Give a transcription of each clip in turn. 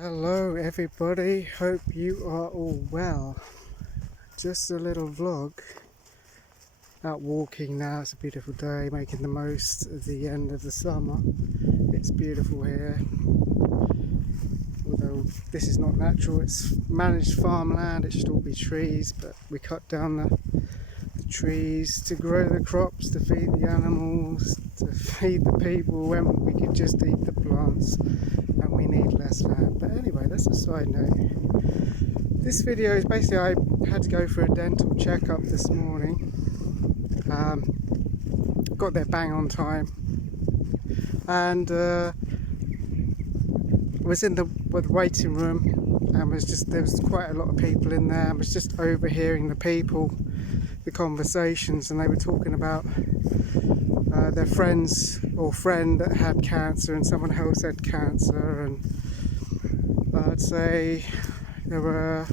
Hello everybody, hope you are all well. Just a little vlog. Out walking now, it's a beautiful day, making the most of the end of the summer. It's beautiful here. Although this is not natural, it's managed farmland, it should all be trees, but we cut down the trees to grow the crops, to feed the animals, to feed the people when we could just eat the plants and we need less land. But anyway, that's a side note. This video is basically, I had to go for a dental checkup this morning. Got there bang on time and was in the waiting room, and there was quite a lot of people in there. I was just overhearing the conversations, and they were talking about their friends or friend that had cancer, and someone else had cancer, and I'd say they were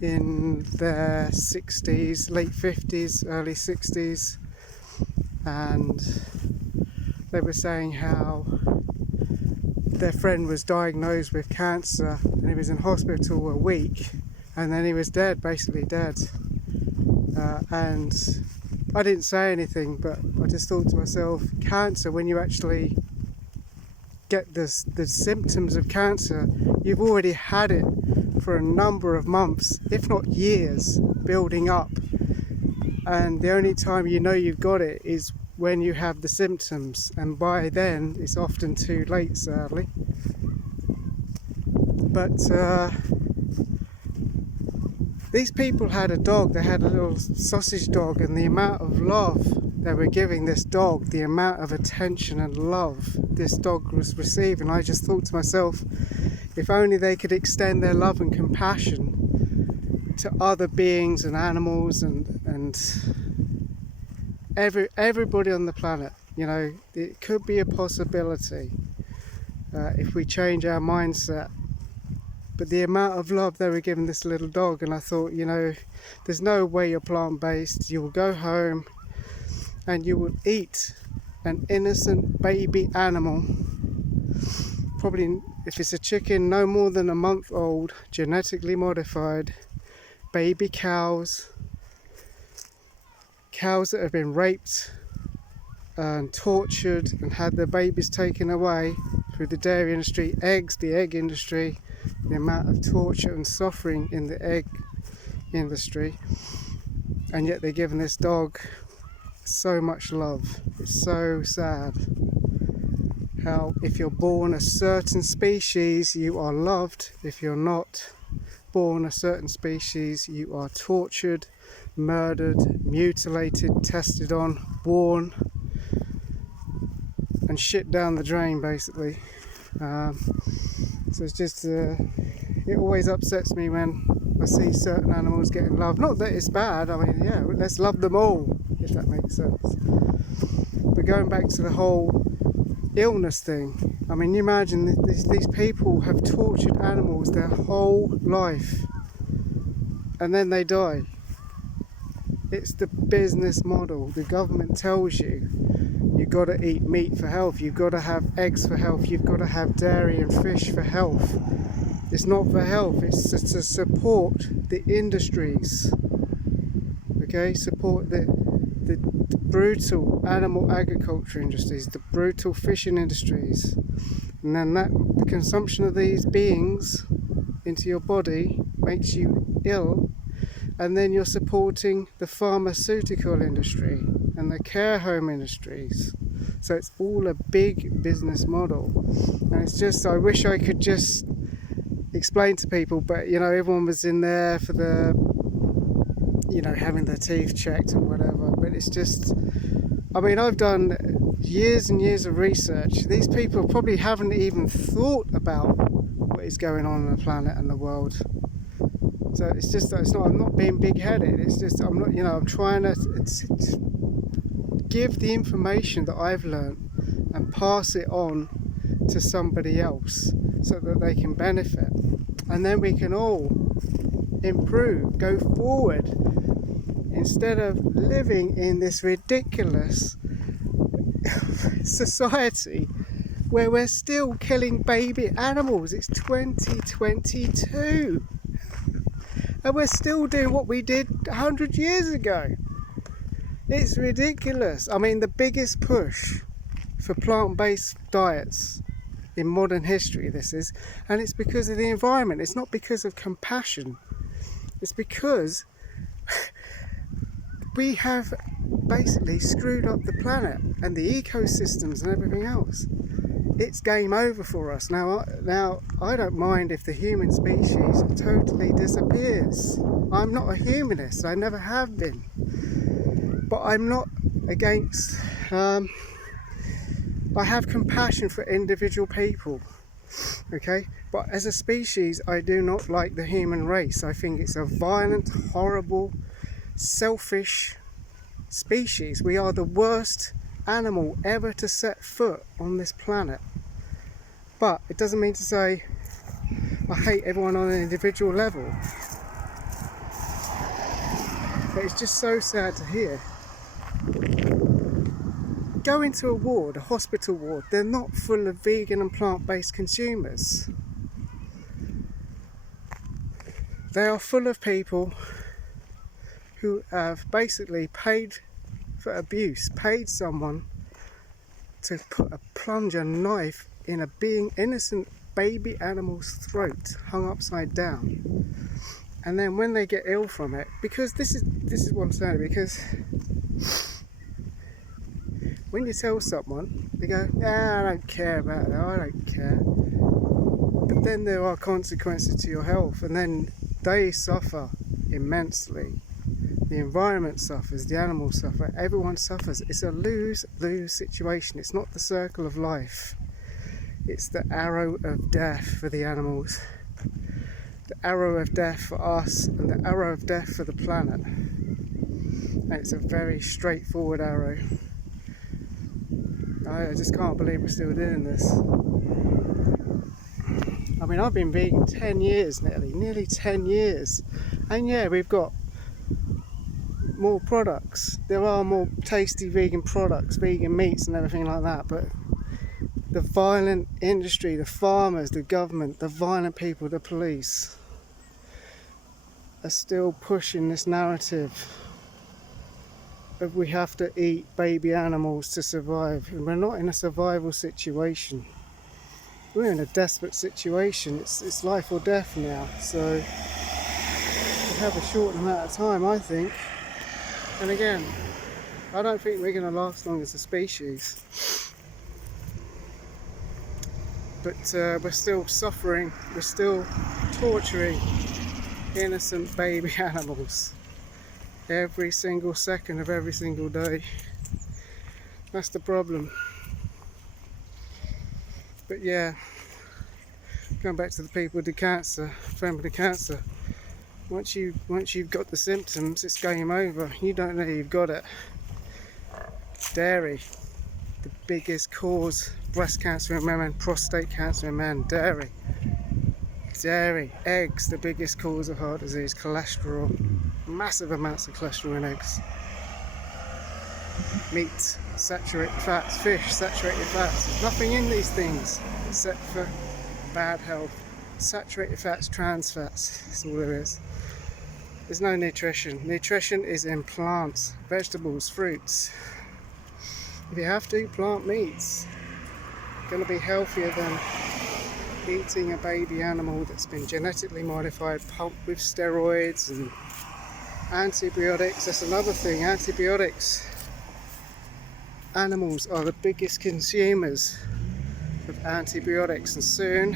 in their 60s, late 50s, early 60s, and they were saying how their friend was diagnosed with cancer and he was in hospital a week, and then he was dead, basically dead. And I didn't say anything, but I just thought to myself, cancer, when you actually get the symptoms of cancer, you've already had it for a number of months, if not years, building up. And the only time you know you've got it is when you have the symptoms, and by then it's often too late, sadly. But these people had a dog. They had a little sausage dog, and the amount of love they were giving this dog, the amount of attention and love this dog was receiving, I just thought to myself, if only they could extend their love and compassion to other beings and animals and everybody on the planet. You know, it could be a possibility if we change our mindset. But the amount of love they were giving this little dog, and I thought, you know, there's no way you're plant-based. You will go home and you will eat an innocent baby animal, probably, if it's a chicken, no more than a month old, genetically modified, baby cows that have been raped and tortured and had their babies taken away through the dairy industry, the egg industry, the amount of torture and suffering in the egg industry, and yet they're giving this dog so much love. It's so sad how if you're born a certain species you are loved, if you're not born a certain species you are tortured, murdered, mutilated, tested on, born and shit down the drain, basically. So it's just it always upsets me when I see certain animals getting loved. Not that it's bad, I mean, yeah, let's love them all, if that makes sense. But going back to the whole illness thing, I mean, you imagine these people have tortured animals their whole life and then they die. It's the business model. The government tells you you've got to eat meat for health, you've got to have eggs for health, you've got to have dairy and fish for health. It's not for health, it's to support the industries. Okay, support the brutal animal agriculture industries, the brutal fishing industries. And then the consumption of these beings into your body makes you ill, and then you're supporting the pharmaceutical industry and the care home industries. So it's all a big business model, and it's just, I wish I could just explain to people, but you know, everyone was in there for the, you know, having their teeth checked and whatever. But it's just, I mean, I've done years and years of research. These people probably haven't even thought about what is going on the planet and the world. So it's just, I'm not being big-headed, it's just, I'm not, you know, I'm trying to give the information that I've learned and pass it on to somebody else so that they can benefit, and then we can all improve, go forward, instead of living in this ridiculous society where we're still killing baby animals. It's 2022 and we're still doing what we did 100 years ago. It's ridiculous. I mean, the biggest push for plant-based diets in modern history this is, and it's because of the environment. It's not because of compassion. It's because we have basically screwed up the planet and the ecosystems and everything else. It's game over for us. Now I don't mind if the human species totally disappears. I'm not a humanist, I never have been. But I'm not against, I have compassion for individual people, okay? But as a species, I do not like the human race. I think it's a violent, horrible, selfish species. We are the worst animal ever to set foot on this planet. But it doesn't mean to say I hate everyone on an individual level. But it's just so sad to hear. Go into a ward, a hospital ward, they're not full of vegan and plant-based consumers. They are full of people who have basically paid for abuse, paid someone to put a plunger knife in a being innocent baby animal's throat, hung upside down. And then when they get ill from it, because this is what I'm saying, because when you tell someone, they go, I don't care about that, I don't care. But then there are consequences to your health, and then they suffer immensely. The environment suffers, the animals suffer, everyone suffers. It's a lose-lose situation. It's not the circle of life. It's the arrow of death for the animals. The arrow of death for us, and the arrow of death for the planet. And it's a very straightforward arrow. I just can't believe we're still doing this. I mean, I've been vegan 10 years nearly 10 years. And yeah, we've got more products. There are more tasty vegan products, vegan meats and everything like that. But the violent industry, the farmers, the government, the violent people, the police are still pushing this narrative of we have to eat baby animals to survive. And we're not in a survival situation. We're in a desperate situation. It's life or death now. So we have a short amount of time, I think. And again, I don't think we're going to last long as a species. But we're still suffering. We're still torturing innocent baby animals every single second of every single day. That's the problem. But yeah, going back to the people with the cancer, family cancer, once you've got the symptoms, it's game over. You don't know you've got it. Dairy, the biggest cause, breast cancer in men, prostate cancer in men, dairy. Eggs, the biggest cause of heart disease, cholesterol, massive amounts of cholesterol in eggs. Meat, saturated fats, fish, saturated fats. There's nothing in these things except for bad health. Saturated fats, trans fats, that's all there is. There's no nutrition. Nutrition is in plants, vegetables, fruits. If you have to, plant meats. Going to be healthier than eating a baby animal that's been genetically modified, pumped with steroids and antibiotics. That's another thing, antibiotics. Animals are the biggest consumers of antibiotics, and soon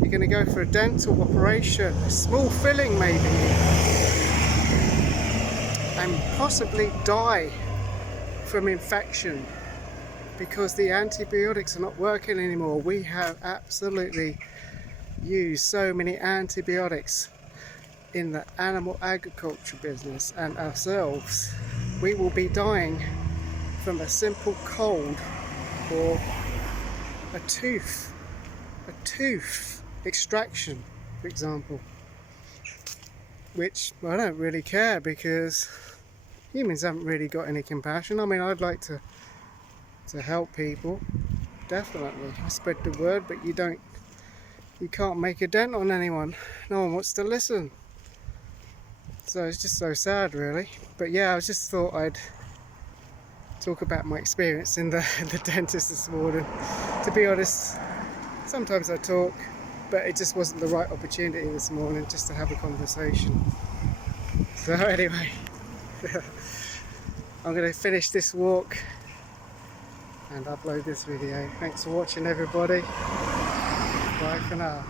you're going to go for a dental operation, a small filling maybe, and possibly die from infection because the antibiotics are not working anymore. We have absolutely used so many antibiotics in the animal agriculture business, and ourselves, we will be dying from a simple cold or a tooth extraction, for example, which I don't really care because humans haven't really got any compassion. I mean, I'd like to help people, definitely. I spread the word, but you can't make a dent on anyone. No one wants to listen. So it's just so sad, really. But yeah, I just thought I'd talk about my experience in the dentist this morning. To be honest, sometimes I talk, but it just wasn't the right opportunity this morning just to have a conversation. So anyway, I'm going to finish this walk and upload this video. Thanks for watching, everybody. Bye for now.